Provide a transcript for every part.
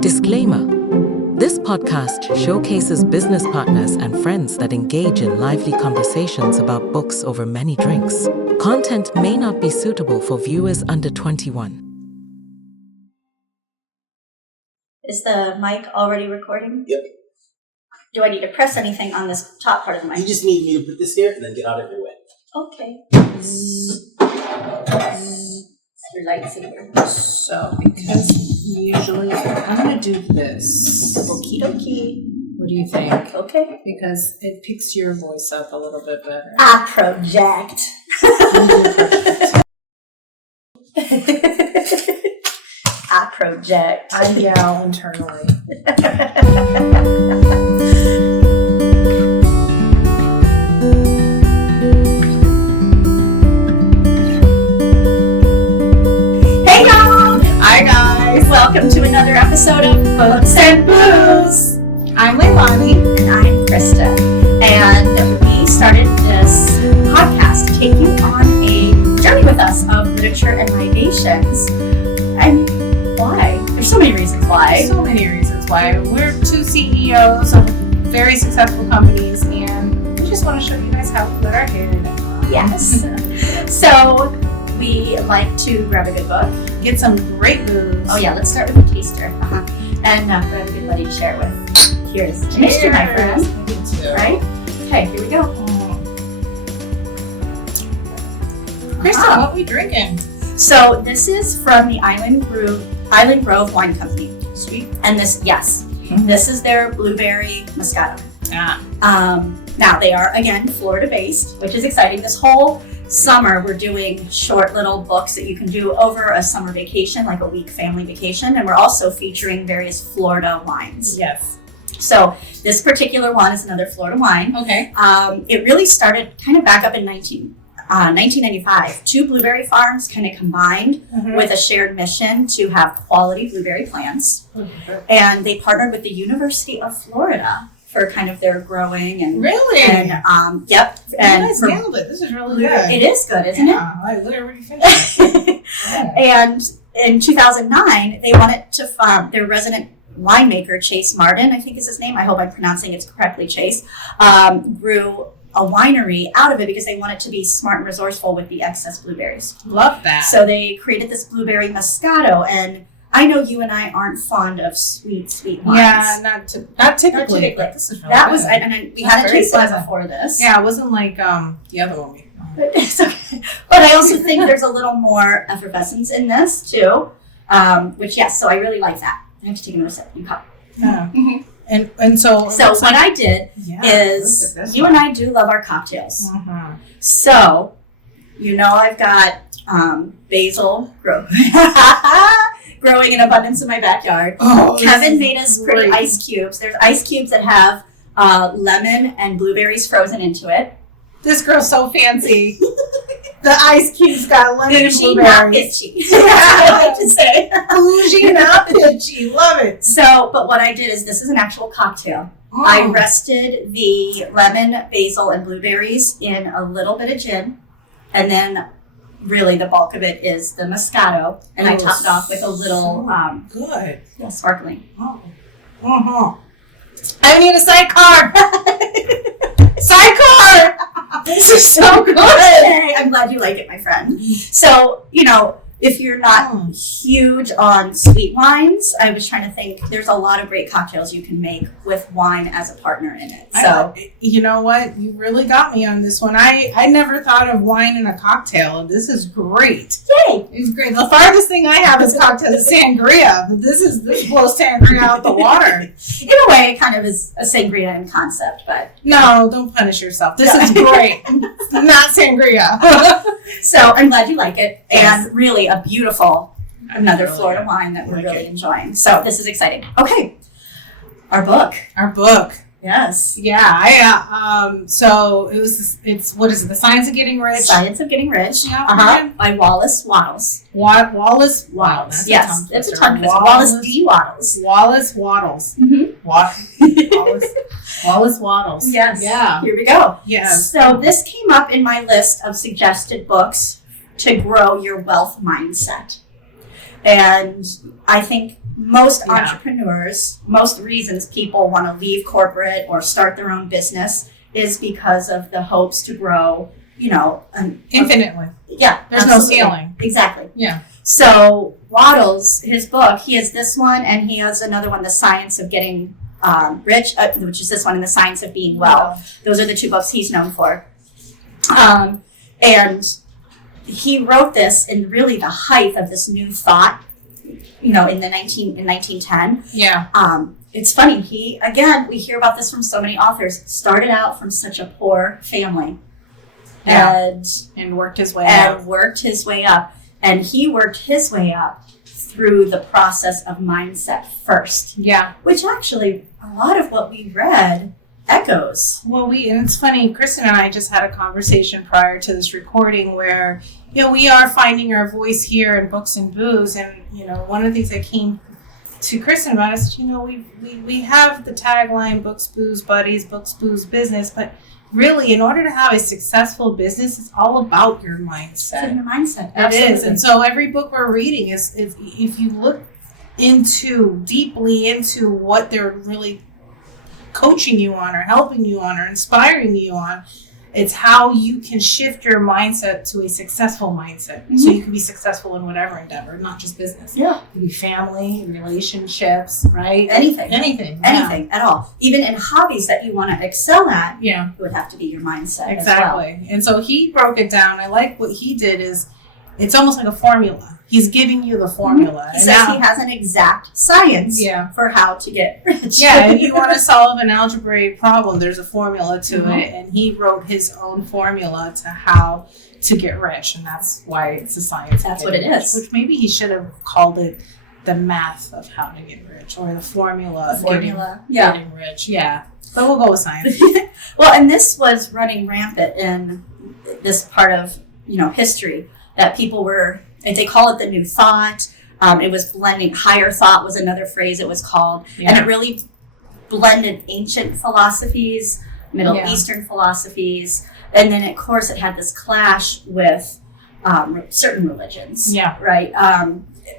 Disclaimer. This podcast showcases business partners and friends that engage in lively conversations about books over many drinks. Content may not be suitable for viewers under 21. Is the mic already recording? Yep. Do I need to press anything on this top part of the mic? You just need me to put this here and then get out of your way. Okay. Your lightsaber. So, because usually I'm going to do this. Okie dokie. What do you think? Okay. Because it picks your voice up a little bit better. I project. I project. I yell internally. Hey y'all! Hi guys! Welcome to another episode of Books and Booze. I'm Leilani. And I'm Krista. And we started this podcast to take you on a journey with us of literature and libations. And why? There's so many reasons why. So many reasons why. We're two CEOs of very successful companies, and we just want to show you guys how we let our hair down. Yes. So we like to grab a good book. Get some great booze. Oh yeah, let's start with the taster. And grab a good buddy to share it with. Here's to Mr. my friend. I do too. Right? Okay, here we go. Krista, what are we drinking? So this is from the Island Grove Wine Company. Sweet. And this is their blueberry Moscato. Yeah. Now they are, again, Florida-based, which is exciting. This whole summer, we're doing short little books that you can do over a summer vacation, like a week family vacation. And we're also featuring various Florida wines. Yes. So this particular one is another Florida wine. Okay. It really started kind of back up in 1995. Two blueberry farms kind of combined with a shared mission to have quality blueberry plants. And they partnered with the University of Florida for kind of their growing and Really? And yep. And you guys nailed it. This is really good. it is good, isn't Yeah, I literally finished it. Yeah. And in 2009, they wanted to their resident winemaker, Chase Martin, I think is his name. I hope I'm pronouncing it correctly, Chase, grew a winery out of it because they wanted to be smart and resourceful with the excess blueberries. Love that. So they created this blueberry Moscato, and I know you and I aren't fond of sweet wines. Yeah, not typically. But this is really That good. was, and we That's hadn't very tasted it pleasant. before this. Yeah, it wasn't like the other one. But it's okay. But I also think there's a little more effervescence in this too, which yes, so I really like that. I have to take another sip. You cup. Yeah. And so what I did is, you and I do love our cocktails. So, I've got basil growing in abundance in my backyard. Oh, Kevin made us pretty great. ice cubes. There's ice cubes that have lemon and blueberries frozen into it. This girl's so fancy. The ice cubes got lemon and Bougie, not blueberries. bitchy. That's what I like to say. Bougie, not bitchy. Love it. So, but what I did is, this is an actual cocktail. I rested the lemon, basil, and blueberries in a little bit of gin, and then really the bulk of it is the Moscato, and I topped it off with a little good. sparkling. I need a sidecar. Sidecar. This is so good. Hey, I'm glad you like it, my friend. So, if you're not huge on sweet wines, I was trying to think, there's a lot of great cocktails you can make with wine as a partner in it. So, you know what? You really got me on this one. I never thought of wine in a cocktail. This is great. yay! It's great. The farthest thing I have is cocktail is sangria. But this blows sangria out the water. In a way, it kind of is a sangria in concept, but No, don't punish yourself. This is great. Not sangria. so I'm glad you like it. Yes. And really a beautiful, another really Florida wine that we're really enjoying. So this is exciting. Okay, our book. Our book. Yes. Yeah, so it's what is it? The Science of Getting Rich. Science of Getting Rich. Yeah. By Wallace Wattles. Wallace Wattles. That's yes, it's a tongue twister. Wallace D. Wattles. Wallace Wattles. Wallace Wattles. Yes. Yeah. Here we go. Yes. So this came up in my list of suggested books to grow your wealth mindset. And I think most entrepreneurs, most reasons people want to leave corporate or start their own business is because of the hopes to grow, infinitely. Yeah. There's absolutely. no ceiling. Exactly. Yeah. So Wattles, his book, he has this one and he has another one, The Science of Getting Rich, which is this one, and The Science of Being Well. Those are the two books he's known for. And he wrote this in really the height of this new thought, in 1910. Yeah. It's funny. We hear about this from so many authors, started out from such a poor family. Yeah. And worked his way up. And he worked his way up through the process of mindset first. Yeah. Which actually, a lot of what we read echoes. Well, and it's funny, Kristen and I just had a conversation prior to this recording where, we are finding our voice here in Books and Booze. And, one of the things that came to Kristen about is, we have the tagline, Books, Booze, Buddies, Books, Booze, Business. But really, in order to have a successful business, it's all about your mindset. It's in your mindset. It is. And so every book we're reading is if you look deeply into what they're really coaching you on or helping you on or inspiring you on, it's how you can shift your mindset to a successful mindset. Mm-hmm. So you can be successful in whatever endeavor, not just business. Yeah. It could be family, relationships, right? Anything at all. Even in hobbies that you want to excel at, it would have to be your mindset exactly. as well. And so he broke it down. I like what he did is it's almost like a formula. He's giving you the formula. Mm-hmm. He says he has an exact science for how to get rich. Yeah, if you want to solve an algebraic problem, there's a formula to it. And he wrote his own formula to how to get rich. And that's why it's a science. That's what it is. Which maybe he should have called it the math of how to get rich or the formula of getting rich. Yeah, but we'll go with science. Well, and this was running rampant in this part of, history that people were... And they call it the new thought. It was blending. Higher thought was another phrase it was called. Yeah. And it really blended ancient philosophies, Middle Eastern philosophies. And then, of course, it had this clash with certain religions. Yeah. Right?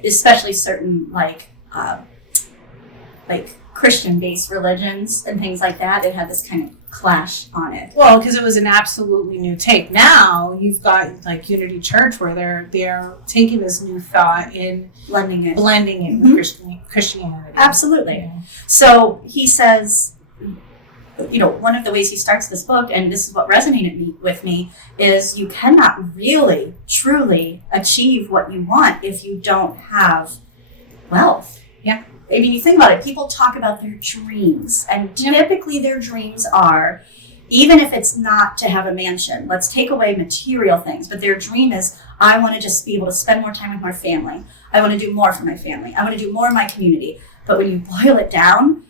Especially certain, like Christian-based religions and things like that. It had this kind of clash on it. Well, because it was an absolutely new take. Now you've got like Unity Church where they're taking this new thought and blending it with Christianity. Absolutely. Yeah. So he says, one of the ways he starts this book, and this is what resonated with me, is you cannot really, truly achieve what you want if you don't have wealth. Yeah. I mean, you think about it, people talk about their dreams, and typically their dreams are, even if it's not to have a mansion, let's take away material things, but their dream is, I want to just be able to spend more time with my family. I want to do more for my family. I want to do more in my community. But when you boil it down,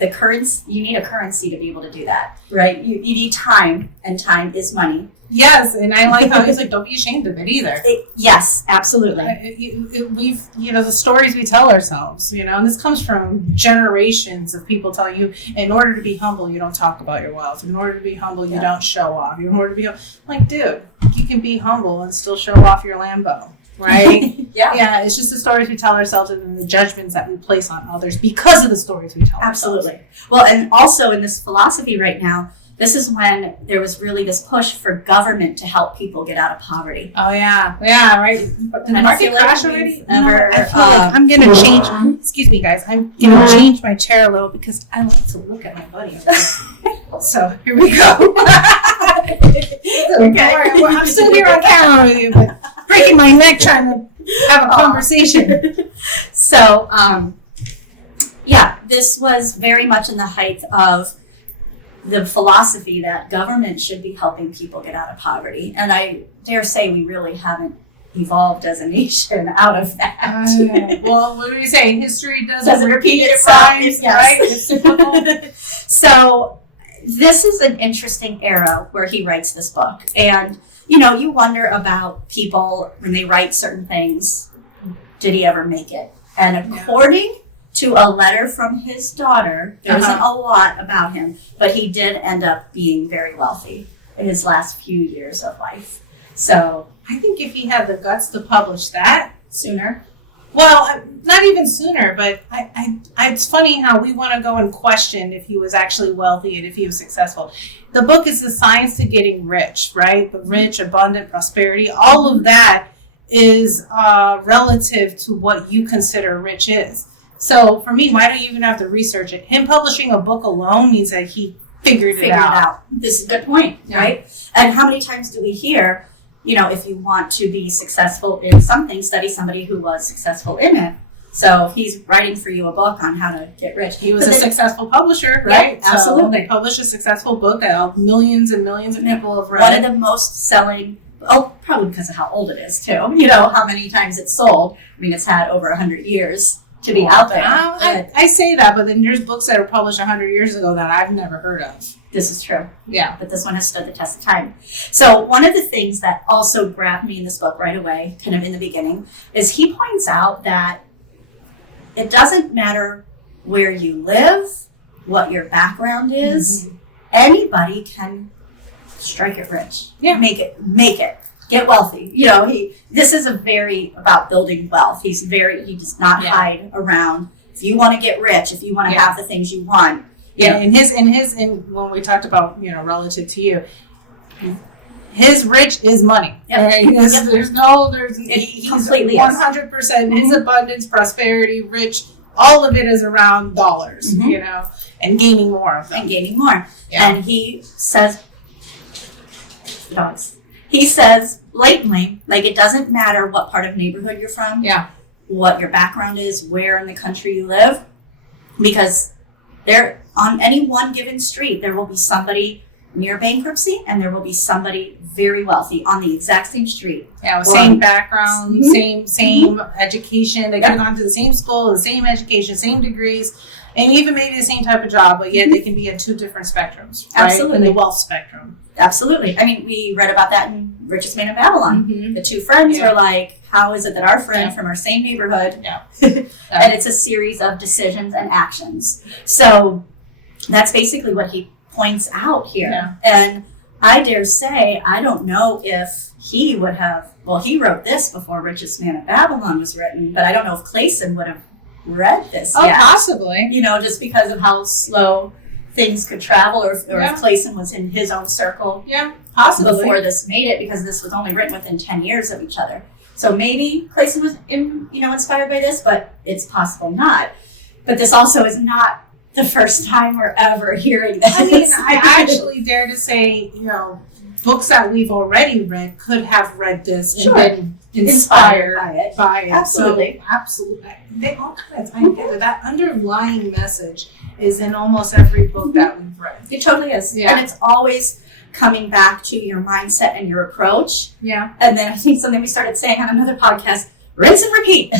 you need a currency to be able to do that, right? You need time, and time is money. Yes, and I like how he's like, don't be ashamed of it either. Yes, absolutely. We've, the stories we tell ourselves, and this comes from generations of people telling you, in order to be humble, you don't talk about your wealth. In order to be humble, you don't show off. In order to be like, dude, you can be humble and still show off your Lambo, right? Yeah, it's just the stories we tell ourselves and the judgments that we place on others because of the stories we tell ourselves. Absolutely. Well, and also in this philosophy right now, this is when there was really this push for government to help people get out of poverty. Oh, yeah. Yeah, right. Did the market crash already? I'm going to change. Excuse me, guys. I'm going to change my chair a little because I like to look at my buddy. So, here we go. Okay. Well, I'm still here on camera with you, but breaking my neck trying to have a conversation. So, this was very much in the height of the philosophy that government should be helping people get out of poverty. And I dare say we really haven't evolved as a nation out of that. Well, what do you say? History doesn't repeat itself, right? It's cyclical. So this is an interesting era where he writes this book. And, you wonder about people when they write certain things. Did he ever make it? And according to a letter from his daughter, there isn't a lot about him, but he did end up being very wealthy in his last few years of life. So I think if he had the guts to publish that sooner, Well, not even sooner, but it's funny how we want to go and question if he was actually wealthy and if he was successful. The book is The Science to Getting Rich, right? But rich, abundant, prosperity, all of that is relative to what you consider rich is. So for me, why don't you even have to research it? Him publishing a book alone means that he figured it out. This is a good point, right? And how many times do we hear, if you want to be successful in something, study somebody who was successful in it. So he's writing for you a book on how to get rich. He was a successful publisher, right? Yeah, absolutely. So he published a successful book that millions and millions of people have read. One of the most selling, probably because of how old it is too. How many times it's sold. I mean, it's had over 100 years to be out there. I say that, but then there's books that were published 100 years ago that I've never heard of. This is true. Yeah. But this one has stood the test of time. So one of the things that also grabbed me in this book right away, kind of in the beginning, is he points out that it doesn't matter where you live, what your background is, anybody can strike it rich. Yeah. Make it. Get wealthy. This is about building wealth. He does not hide around. If you want to get rich, if you want to have the things you want. In when we talked about, relative to you, his rich is money. Yep. Right? He's completely 100%. His abundance, prosperity, rich, all of it is around dollars, and gaining more of them. Yeah. And he says, blatantly, like, it doesn't matter what part of neighborhood you're from, what your background is, where in the country you live, because there, on any one given street, there will be somebody near bankruptcy and there will be somebody very wealthy on the exact same street. Yeah, with same background, same education. They could have gone to the same school, the same education, same degrees, and even maybe the same type of job, but yet they can be in two different spectrums, right? Absolutely. In the wealth spectrum. Absolutely. I mean, we read about that in Richest Man in Babylon. The two friends were like, how is it that our friend from our same neighborhood, and it's a series of decisions and actions. So that's basically what he points out here. Yeah. And I dare say, I don't know if he would have, he wrote this before Richest Man in Babylon was written, but I don't know if Clayson would have read this yet. Possibly. Just because of how slow things could travel, or if Clayson was in his own circle possibly before this made it, because this was only written within 10 years of each other. So maybe Clayson was inspired by this, but it's possible not. But this also is not the first time we're ever hearing this. I mean, I actually dare to say, books that we've already read could have read this and been inspired by it. Absolutely. So, absolutely. They all kind of tie together. That underlying message is in almost every book that we've read. It totally is. Yeah. And it's always coming back to your mindset and your approach. Yeah. And then I think something we started saying on another podcast, rinse and repeat.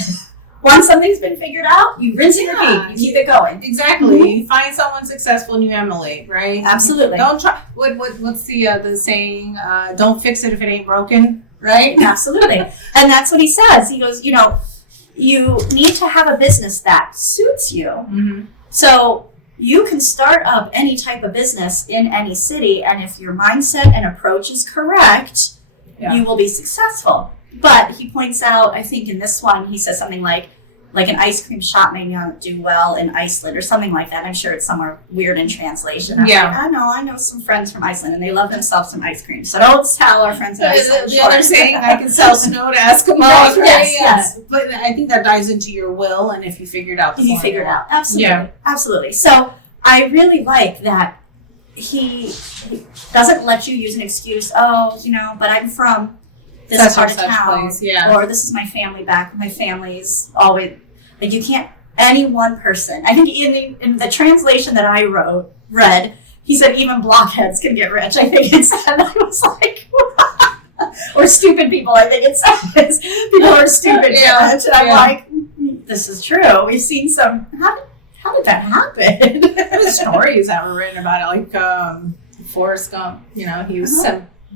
Once something's been figured out, you rinse and repeat. You keep it going. Exactly. You find someone successful and you emulate, right? Absolutely. Don't try. What's the saying? Don't fix it if it ain't broken, right? Absolutely. And that's what he says. He goes, you need to have a business that suits you. Mm-hmm. So you can start up any type of business in any city, and if your mindset and approach is correct, you will be successful. But he points out, I think in this one, he says something like an ice cream shop may not do well in Iceland or something like that. I'm sure it's somewhere weird in translation. I know some friends from Iceland and they love themselves some ice cream. So don't tell our friends in Iceland. The other saying, I can sell snow to Eskimos. Right? Yes. But I think that dives into your will and if you figured out the formula. You figured out. Absolutely. Yeah. Absolutely. So I really like that he doesn't let you use an excuse, but I'm from this part of town, place, or this is my family back. My family's always, like, you can't, any one person. I think in the translation that I read, he said even blockheads can get rich. I think it said, I was like, or stupid people, I think it says. People are stupid. And I'm like, this is true. We've seen some, how did that happen? There's stories that were written about it, like Forrest Gump, he was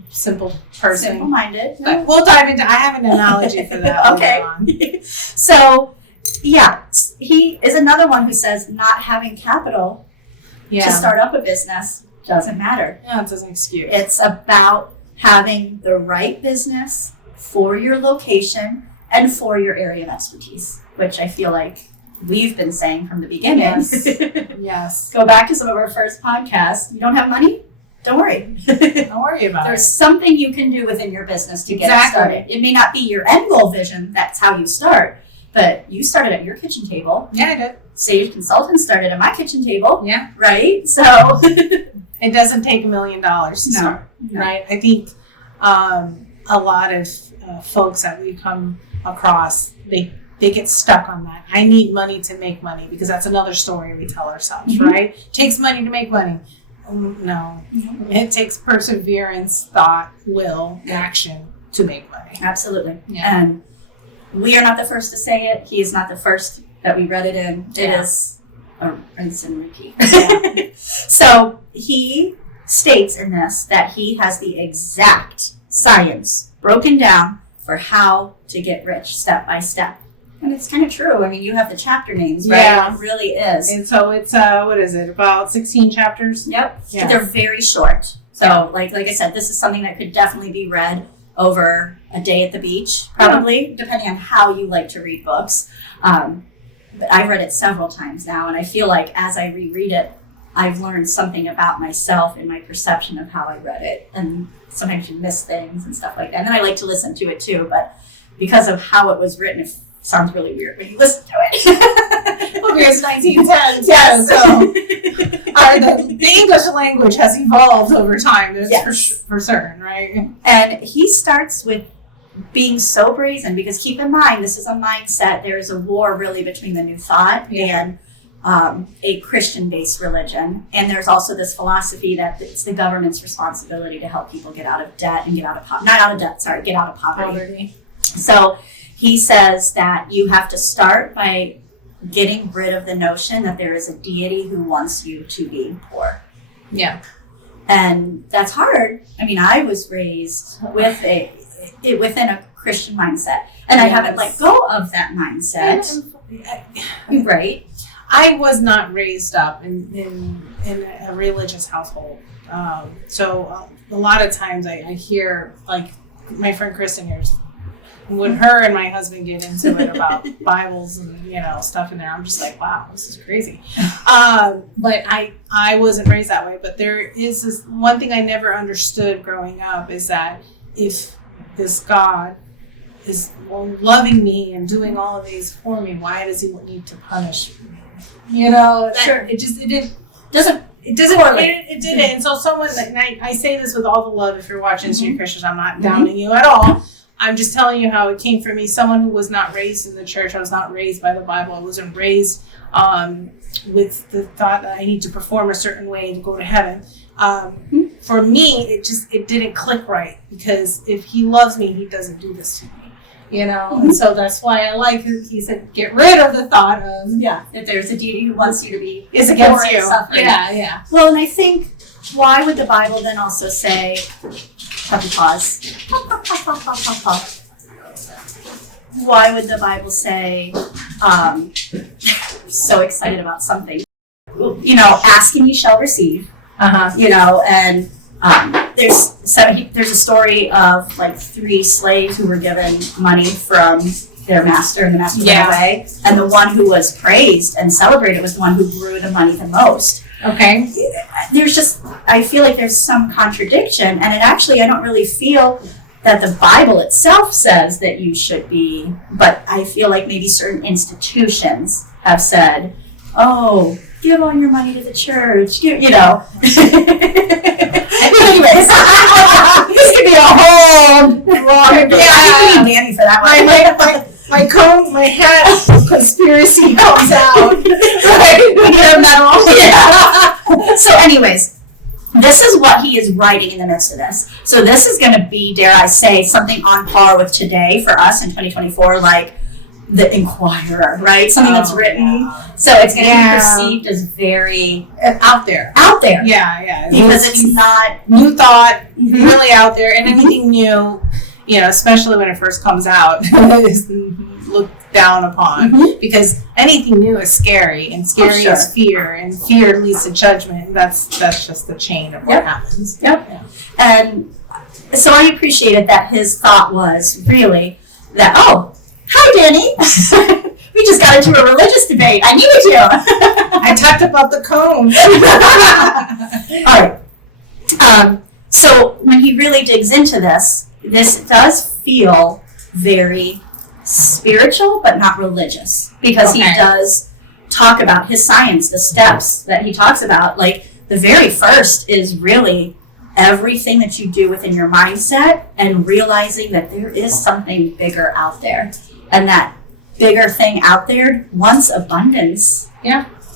simple person. Simple-minded. But we'll dive into, I have an analogy for that. Okay. So, he is another one who says not having capital to start up a business doesn't matter. Yeah, it's an excuse. It's about having the right business for your location and for your area of expertise. which I feel like we've been saying from the beginning. Yes. Yes. Go back to some of our first podcasts. You don't have money? Don't worry. Don't worry about There's it. something you can do within your business to get it started. It may not be your end goal vision. That's how you start. But you started at your kitchen table. Yeah, I did. Saige Consultants started at my kitchen table. Yeah. Right? So It doesn't take $1 million to start, right? I think a lot of folks that we come across, they get stuck on that. I need money to make money, because that's another story we tell ourselves, right? It takes money to make money. No. It takes perseverance, thought, will, action to make money. Absolutely. Yeah. And we are not the first to say it. He is not the first that we read it in. It is a rinse and repeat. Yeah. So he states in this that he has the exact science broken down for how to get rich step by step. And it's kind of true. I mean, you have the chapter names, right? Yeah. It really is. And so it's, what is it, about 16 chapters? Yep. Yeah. But they're very short. So like I said, this is something that could definitely be read over a day at the beach, probably, depending on how you like to read books. But I've read it several times now, and I feel like as I reread it, I've learned something about myself and my perception of how I read it. And sometimes you miss things and stuff like that. And then I like to listen to it too, but because of how it was written, it sounds really weird when you listen to it. Well, it's 1910. Yes. So the English language has evolved over time. That's Yes. for certain, right? And he starts with being so brazen, because keep in mind, this is a mindset. There is a war really between the New Thought and a Christian-based religion. And there's also this philosophy that it's the government's responsibility to help people get out of debt and get out of get out of poverty. So he says that you have to start by getting rid of the notion that there is a deity who wants you to be poor. Yeah. And that's hard. I mean, I was raised within a Christian mindset, and I haven't let go of that mindset. Right. I was not raised up in a religious household. So a lot of times I hear, like my friend Kristen hears, when her and my husband get into it about Bibles and stuff in there, I'm just like, wow, this is crazy. But I wasn't raised that way. But there is this one thing I never understood growing up, is that if this God is loving me and doing all of these for me, why does he need to punish me? Sure. It didn't. Doesn't It didn't. And so someone, and I say this with all the love, if you're watching Street Christians, I'm not downing you at all. I'm just telling you how it came for me. Someone who was not raised in the church. I was not raised by the Bible. I wasn't raised with the thought that I need to perform a certain way to go to heaven. For me, it didn't click right, because if he loves me, he doesn't do this to me. And so that's why I like it. He said, get rid of the thought of if there's a deity who wants you to be it's against poor you. and suffering. Yeah. Well, and I think, why would the Bible then also say, have a pause. Why would the Bible say, so excited about something? Ask and you shall receive. And there's a story of like 3 slaves who were given money from their master, and the master went away. And the one who was praised and celebrated was the one who grew the money the most. Okay. I feel like there's some contradiction, and I don't really feel that the Bible itself says that you should be, but I feel like maybe certain institutions have said, oh, give all your money to the church, Anyways, this could be a whole long Danny for that one. My hat of conspiracy comes out. Right? We get a medal. Yeah. So anyways, this is what he is writing in the midst of this. So this is going to be, dare I say, something on par with today for us in 2024, like the Inquirer, right? Something that's written. Yeah. So it's going to be perceived as very out there. Yeah. Because it's not new thought, really out there, and anything new, especially when it first comes out, is looked down upon, because anything new is scary, and scary is fear, and fear leads to judgment. And that's just the chain of what happens. Yeah. And so I appreciated that his thought was really that, oh, hi, Danny. We just got into a religious debate. I needed you. I talked about the cone. All right. So when he really digs into this does feel very spiritual, but not religious, because he does talk about his science, the steps that he talks about. Like the very first is really everything that you do within your mindset and realizing that there is something bigger out there, and that bigger thing out there wants abundance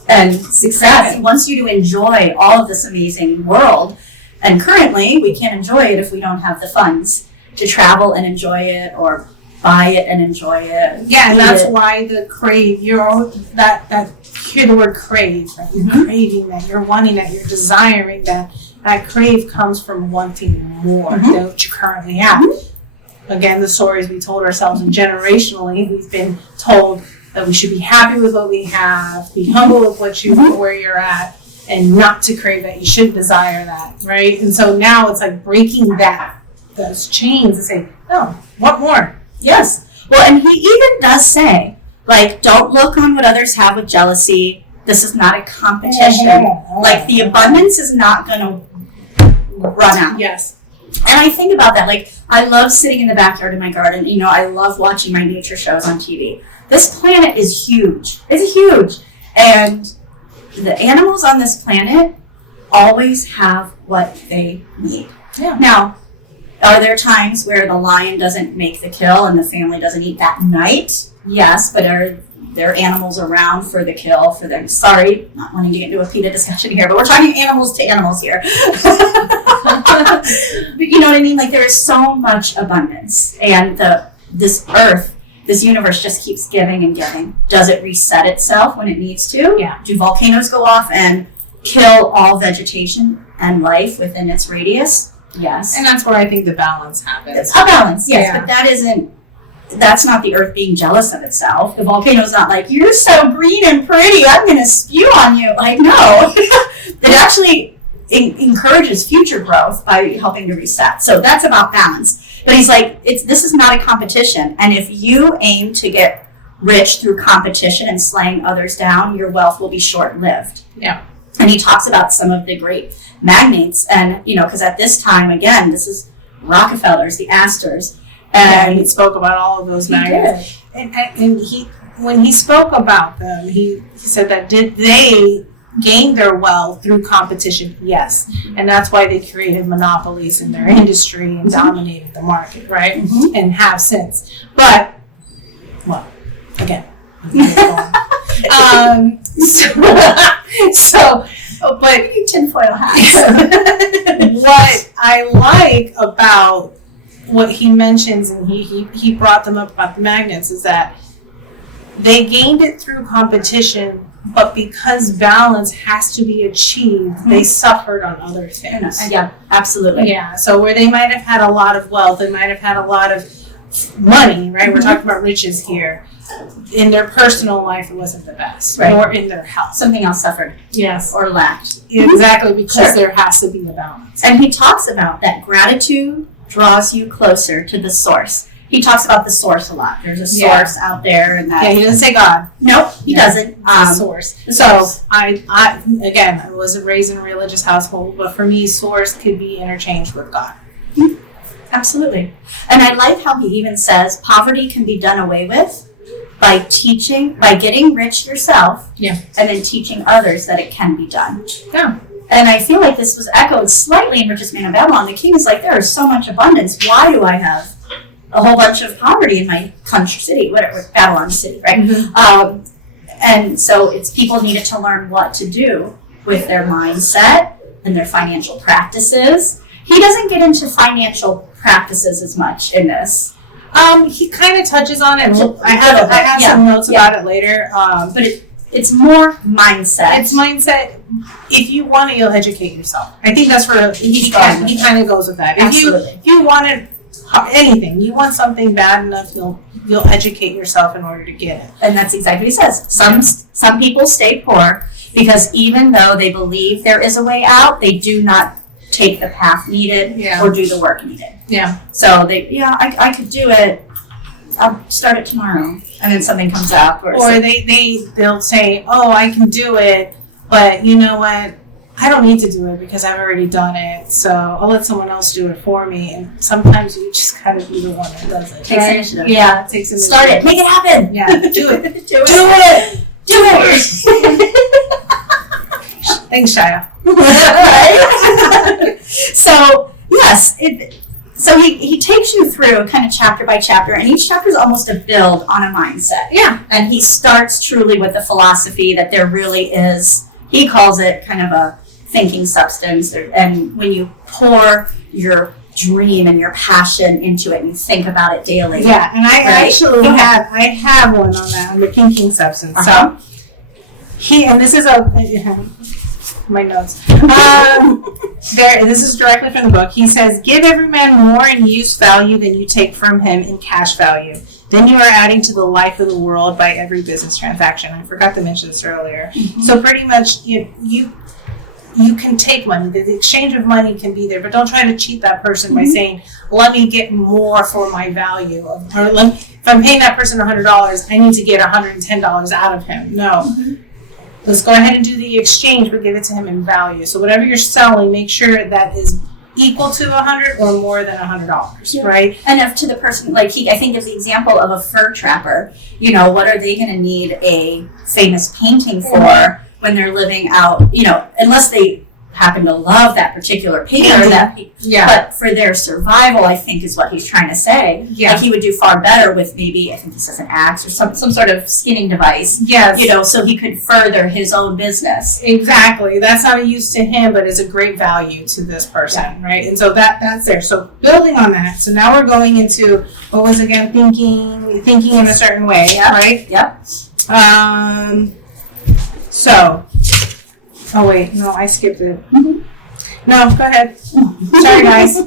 and success. He wants you to enjoy all of this amazing world, and currently we can't enjoy it if we don't have the funds to travel and enjoy it, or buy it and enjoy it. Yeah, and that's why the crave, hear the word crave, right? You're craving that, you're wanting that, you're desiring that. That crave comes from wanting more than what you currently have. Again, the stories we told ourselves, and generationally, we've been told that we should be happy with what we have, be humble with where you're at, and not to crave that. You shouldn't desire that, right? And so now it's like breaking those chains and saying, no, what more? Yes. Well, and he even does say, like, don't look on what others have with jealousy. This is not a competition. Like, the abundance is not going to run out. Yes. And I think about that. Like, I love sitting in the backyard in my garden. You know, I love watching my nature shows on TV. This planet is huge. It's huge. And the animals on this planet always have what they need. Yeah. Now, are there times where the lion doesn't make the kill and the family doesn't eat that night? Yes, but are there animals around for the kill for them? Sorry, not wanting to get into a PETA discussion here, but we're talking animals to animals here. But you know what I mean? Like, there is so much abundance, and this earth, this universe just keeps giving and giving. Does it reset itself when it needs to? Yeah. Do volcanoes go off and kill all vegetation and life within its radius? Yes. And that's where I think the balance happens. It's a balance, yes, Yeah. but that's not the earth being jealous of itself. The volcano's not like, you're so green and pretty, I'm going to spew on you. Like, no. It actually encourages future growth by helping to reset. So that's about balance. But he's like, this is not a competition. And if you aim to get rich through competition and slaying others down, your wealth will be short-lived. Yeah. And he talks about some of the great magnates. And, you know, because at this time, again, this is Rockefellers, the Astors. And he spoke about all of those magnates. And when he spoke about them, he said that did they gain their wealth through competition? Yes. And that's why they created monopolies in their industry and dominated the market, right? And have since. But, well, again. But tinfoil hats. what I like about what he mentions, and he brought them up about the magnets, is that they gained it through competition, but because balance has to be achieved, they suffered on other things. Yeah, absolutely. Yeah, so where they might have had a lot of wealth, they might have had a lot of money, right? We're talking about riches here. In their personal life, it wasn't the best, Right. nor in their health. Something else suffered Yes. or lacked. Exactly, because Sure. there has to be a balance. And he talks about that gratitude draws you closer to the source. He talks about the source a lot. There's a source out there, and that. Yeah, he doesn't say God. Nope, he doesn't. The source. So I again, I wasn't raised in a religious household, but for me, source could be interchanged with God. Absolutely. And I like how he even says poverty can be done away with by getting rich yourself, Yeah. and then teaching others that it can be done. Yeah. And I feel like this was echoed slightly in Richest Man of Babylon. The king is like, there is so much abundance. Why do I have a whole bunch of poverty in my country city, whatever, Babylon city, right? And so it's people needed to learn what to do with their mindset and their financial practices. He doesn't get into financial practices as much in this. He kind of touches on it. I have some notes about it later. But it's more mindset. It's mindset. If you want it, you'll educate yourself. I think that's where he kind of goes with that. Absolutely. If you wanted anything, you want something bad enough, you'll educate yourself in order to get it. And that's exactly what he says. Some people stay poor because even though they believe there is a way out, they do not take the path needed or do the work needed. Yeah. So I could do it. I'll start it tomorrow. And then something comes up, or they'll say, "Oh, I can do it, but you know what? I don't need to do it because I've already done it. So I'll let someone else do it for me." And sometimes you just gotta be the one that does it. Takes initiative. Yeah, it takes initiative. Start it. Make it happen. Yeah, do it. Do it. Do it. Thanks, Shia. Right? So yes, so he takes you through kind of chapter by chapter, and each chapter is almost a build on a mindset. Yeah. And he starts truly with the philosophy that there really is, he calls it kind of a thinking substance, and when you pour your dream and your passion into it and you think about it daily. Yeah, and I right? actually have one on that, on the thinking substance. Uh-huh. So and this is my notes. This is directly from the book. He says, "Give every man more in use value than you take from him in cash value. Then you are adding to the life of the world by every business transaction." I forgot to mention this earlier. Mm-hmm. So pretty much you can take money. The exchange of money can be there, but don't try to cheat that person by saying, "Let me get more for my value." Or if I'm paying that person $100, I need to get $110 out of him. No. Mm-hmm. Let's go ahead and do the exchange, but give it to him in value. So whatever you're selling, make sure that is equal to $100 or more than $100, right? And if to the person, like I think of the example of a fur trapper, what are they going to need a famous painting for when they're living out, unless they happen to love that particular painter, but for their survival, I think is what he's trying to say. Yeah. Like he would do far better with maybe, I think this is an axe or some sort of skinning device. Yes. So he could further his own business. Exactly. That's not a use to him, but is a great value to this person, right? And so that's there. So building on that, so now we're going into, what was again, thinking in a certain way, right? Yep. Oh wait, no, I skipped it. Mm-hmm. No, go ahead. Sorry, guys.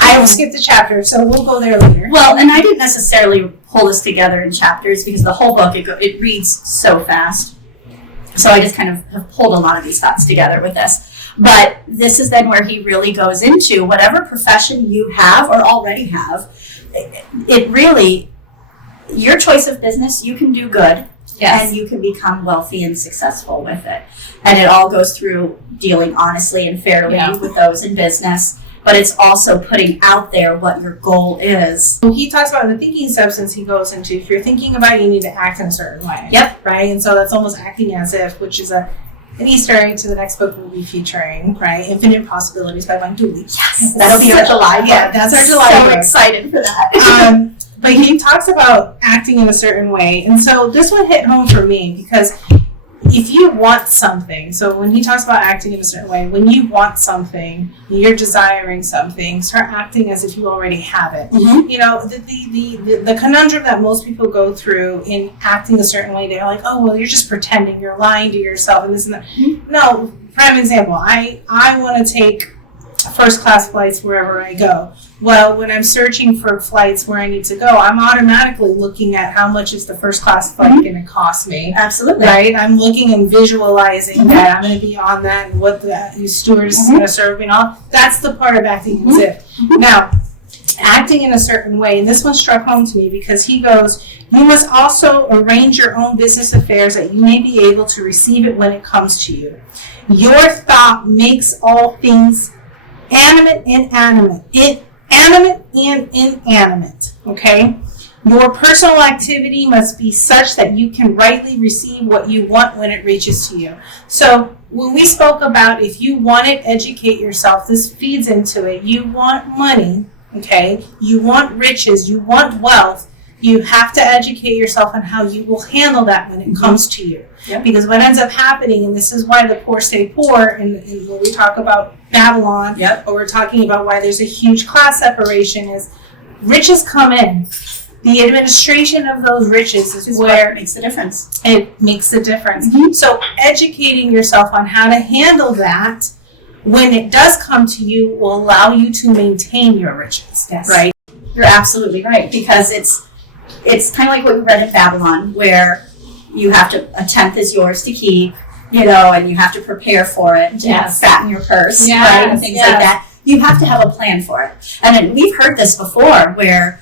I skipped the chapter, so we'll go there later. Well, and I didn't necessarily pull this together in chapters because the whole book, it reads so fast. So I just kind of have pulled a lot of these thoughts together with this. But this is then where he really goes into whatever profession you have or already have. It really, your choice of business, you can do good. Yes. And you can become wealthy and successful with it. And it all goes through dealing honestly and fairly with those in business. But it's also putting out there what your goal is. He talks about the thinking substance he goes into. If you're thinking about it, you need to act in a certain way. Yep. Right? And so that's almost acting as if, which is an Easter egg to the next book we'll be featuring, right? Infinite Possibilities by Mike Dooley. Yes. That'll be our July book. Yeah, that's our July book. So excited for that. But he talks about acting in a certain way. And so this one hit home for me because if you want something, so when he talks about acting in a certain way, when you want something, you're desiring something, start acting as if you already have it. Mm-hmm. The conundrum that most people go through in acting a certain way, they're like, oh, well, you're just pretending, you're lying to yourself and this and that. Mm-hmm. No, prime example, I want to take first class flights wherever I go. Well, when I'm searching for flights where I need to go, I'm automatically looking at how much is the first class flight going to cost me. Absolutely. Right? I'm looking and visualizing that I'm going to be on that and what the stewardess is going to serve me and all. That's the part of acting as if. Now, acting in a certain way, and this one struck home to me because he goes, you must also arrange your own business affairs that you may be able to receive it when it comes to you. Your thought makes all things animate and inanimate, okay? Your personal activity must be such that you can rightly receive what you want when it reaches to you. So when we spoke about if you want it, educate yourself, this feeds into it. You want money, okay? You want riches, you want wealth. You have to educate yourself on how you will handle that when it comes to you. Yep. Because what ends up happening, and this is why the poor stay poor, and when we talk about Babylon, or we're talking about why there's a huge class separation, is riches come in. The administration of those riches is where it makes the difference. It makes the difference. Mm-hmm. So educating yourself on how to handle that when it does come to you will allow you to maintain your riches. Yes. Right? You're absolutely right, because it's kind of like what we read in Babylon, where you have to, a tenth is yours to keep, and you have to prepare for it, and fatten your purse, right, and things like that. You have to have a plan for it. And we've heard this before, where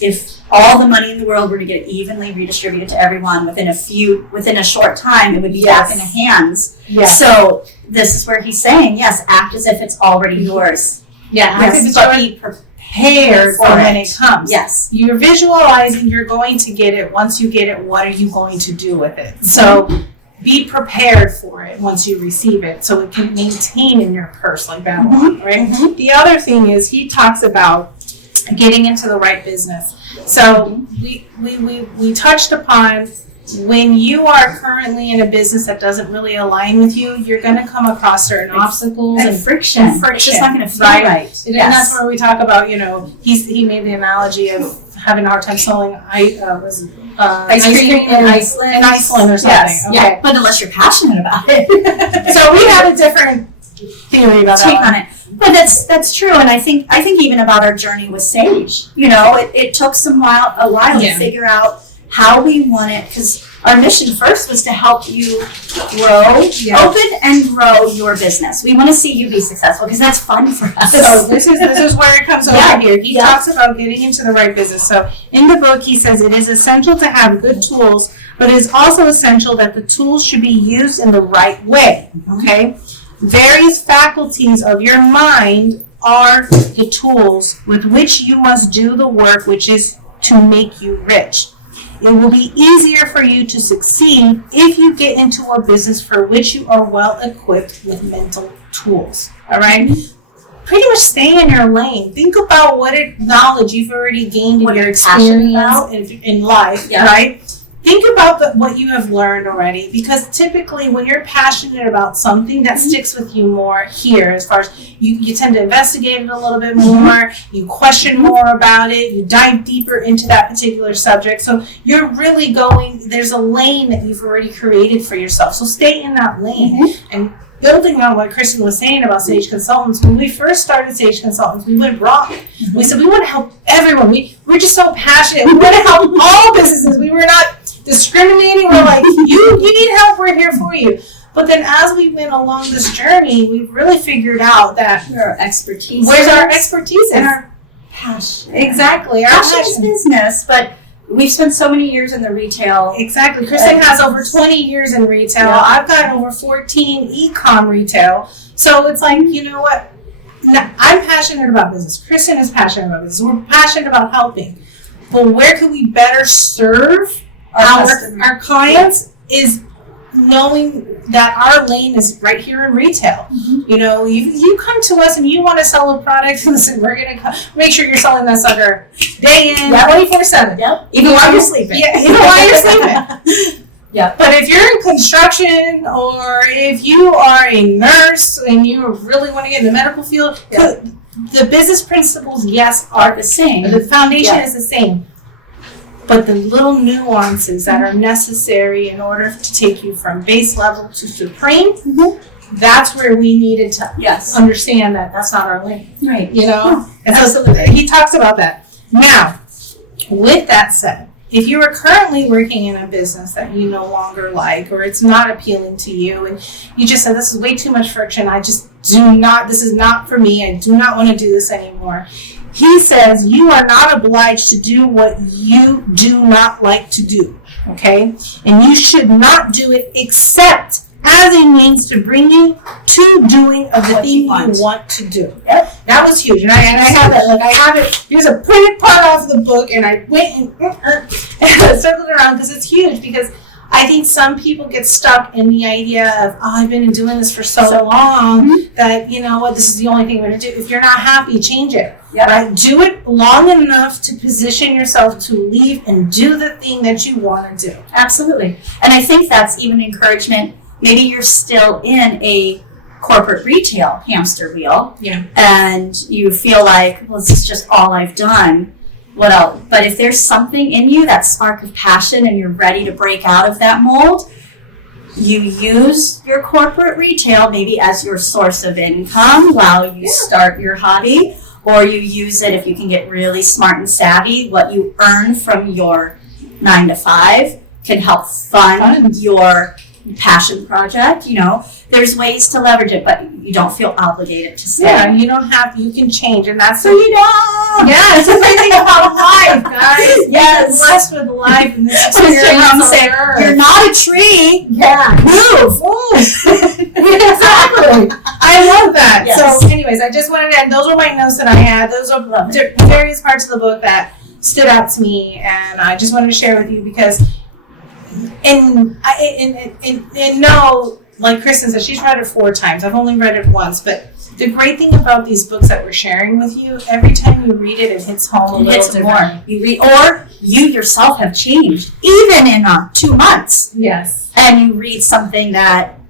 if all the money in the world were to get evenly redistributed to everyone within a short time, it would be back in the hands. Yes. So this is where he's saying, yes, act as if it's already yours. Yeah. Yes, but be prepared for when it comes. Yes. You're visualizing you're going to get it. Once you get it, what are you going to do with it? So be prepared for it once you receive it so it can maintain in your purse like Babylon, right? The other thing is he talks about getting into the right business. So we touched upon when you are currently in a business that doesn't really align with you, you're going to come across certain obstacles and friction. It's just not going to feel right. right. And that's where we talk about, he made the analogy of having a hard time selling ice cream in Iceland or something. Yes. Okay. Yeah. But unless you're passionate about it. So we have a different theory about take that on it. But that's true, and I think even about our journey with Saige, it took a while to figure out how we want it, because our mission first was to help you open and grow your business. We want to see you be successful because that's fun for us. So this is where it comes over here. He talks about getting into the right business. So in the book, he says it is essential to have good tools, but it is also essential that the tools should be used in the right way. Okay. Various faculties of your mind are the tools with which you must do the work which is to make you rich. It will be easier for you to succeed if you get into a business for which you are well equipped with mental tools. All right? Pretty much stay in your lane. Think about what knowledge you've already gained in your experience in life, right? Think about what you have learned already, because typically when you're passionate about something, that sticks with you more here, as far as you tend to investigate it a little bit more, you question more about it, you dive deeper into that particular subject. So you're really there's a lane that you've already created for yourself. So stay in that lane. And building on what Kristen was saying about Saige Consultants, when we first started Saige Consultants, we went broad. We said we want to help everyone. We're just so passionate. We want to help all businesses. We were not discriminating. We're like, you need help, we're here for you. But then as we went along this journey, we really figured out that where's our expertise and our passion. Exactly. Our passion is business, but we've spent so many years in the retail. Exactly. Kristen has over 20 years in retail. Yeah. I've got over 14 e-com retail. So it's like, you know what? I'm passionate about business. Kristen is passionate about business. We're passionate about helping. But where can we better serve our clients is knowing that our lane is right here in retail. You come to us and you want to sell a product, listen, we're going to make sure you're selling that sucker day in, 24/7. Yep. Even while you're sleeping. Yeah, even while you're sleeping. Yeah. But if you're in construction, or if you are a nurse and you really want to get in the medical field, the business principles, are the same. The foundation is the same. But the little nuances that are necessary in order to take you from base level to supreme, that's where we needed to understand that that's not our lane. Right. And so he talks about that. Now, with that said, if you are currently working in a business that you no longer like, or it's not appealing to you, and you just said, this is way too much friction, this is not for me, I do not want to do this anymore. He says you are not obliged to do what you do not like to do, okay? And you should not do it except as a means to bring you to doing of the thing you want to do. Yep. That was huge. And I have that. I have it. Here's a printed part off the book, and I went and circled around because it's huge. Because I think some people get stuck in the idea of, I've been doing this for so long that, this is the only thing I'm going to do. If you're not happy, change it. Yep. Right? Do it long enough to position yourself to leave and do the thing that you want to do. Absolutely. And I think that's even encouragement. Maybe you're still in a corporate retail hamster wheel. Yeah. And you feel like, well, this is just all I've done. What else? But if there's something in you, that spark of passion, and you're ready to break out of that mold, you use your corporate retail maybe as your source of income while you start your hobby, or you use it if you can get really smart and savvy. What you earn from your 9 to 5 can help fund your passion project, there's ways to leverage it, but you don't feel obligated to stay. Yeah, you don't have, you can change, and that's freedom. Yeah, it's amazing about life, guys. Yes. You're blessed with life and this Mr. experience Rum on said, Earth. you're not a tree. Yeah. Move. Exactly. I love that. Yes. So, anyways, I just wanted to, and those were my notes that I had. Those are various parts of the book that stood out to me, and I just wanted to share with you because, like Kristen said, she's read it 4 times. I've only read it once, but the great thing about these books that we're sharing with you, every time you read it, it hits home a little different. More. You read, or you yourself have changed, even in 2 months. Yes. And you read something that,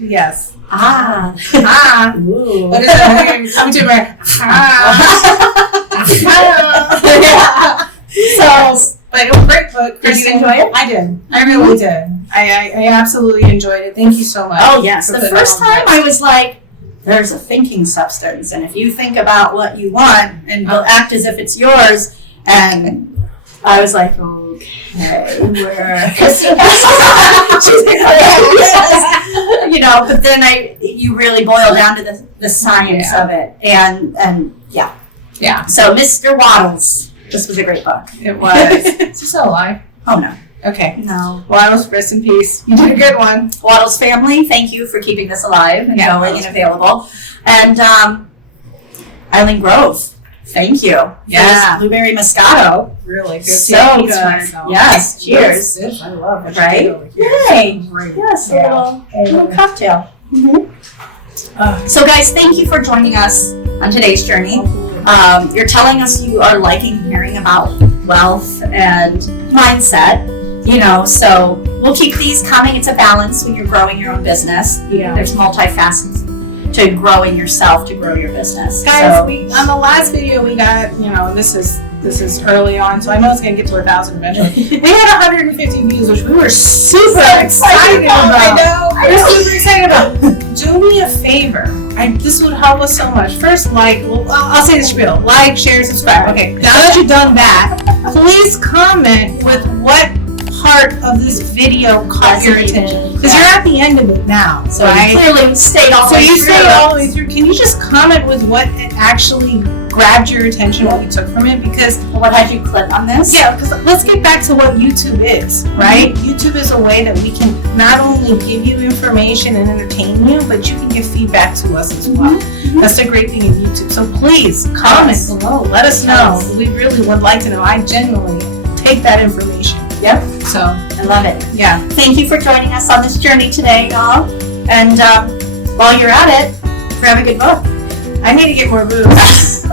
yes. Ooh. What is it? Come to my yeah. So, but it was a great book. Did you enjoy it? I did. I really did. I absolutely enjoyed it. Thank you so much. Oh, yes. The first time I was like, there's a thinking substance, and if you think about what you want and will act as if it's yours, and I was like, okay, where? But then you really boil down to the science of it, and yeah. Yeah. So, Mr. Wattles, this was a great book. It was. Is he still alive? Oh, no. Okay. No. Wattles, rest in peace. You did a good one. Wattles family, thank you for keeping this alive and going and available. And Eileen Grove, thank you. Yeah. Blueberry Moscato. Really good. So good. Yes. Cheers. Yes, I love it. Right? Yay. Great. Yes, Yeah. a little cocktail. Mm-hmm. So guys, thank you for joining us on today's journey. You're telling us you are liking hearing about wealth and mindset, so we'll keep these coming. It's a balance when you're growing your own business. Yeah. There's multifacets to growing yourself to grow your business. Guys, So, on the last video we got, this is early on, so I know it's going to get to 1,000 eventually. We had 150 views, which we were super excited about. I know. We're super excited about. Do me a favor. This would help us so much. First, I'll say the spiel. Like, share, subscribe. Okay, now that you've done that, please comment with what part of this video caught your attention. Because you're at the end of it now. So you clearly stayed all the So way you through. stayed all the way through. Can you just comment with what it actually grabbed your attention, what you took from it? Because What had you click on this? yeah, because let's get back to what YouTube is, right? YouTube is a way that we can not only give you information and entertain you, but you can give feedback to us as well. That's the great thing in YouTube. So please comment below. Let us know. We really would like to know. I genuinely take that information. Yep. So I love it. yeah. Thank you for joining us on this journey today, y'all. And while you're at it, grab a good book. I need to get more booze.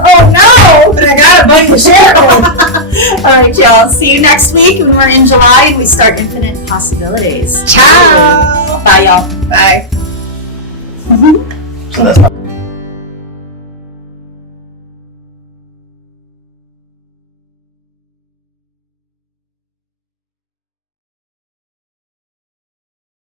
Oh no! But I got a bunch to share with. All right, y'all. See you next week when we're in July and we start Infinite Possibilities. Ciao! Bye, y'all. Bye. So that's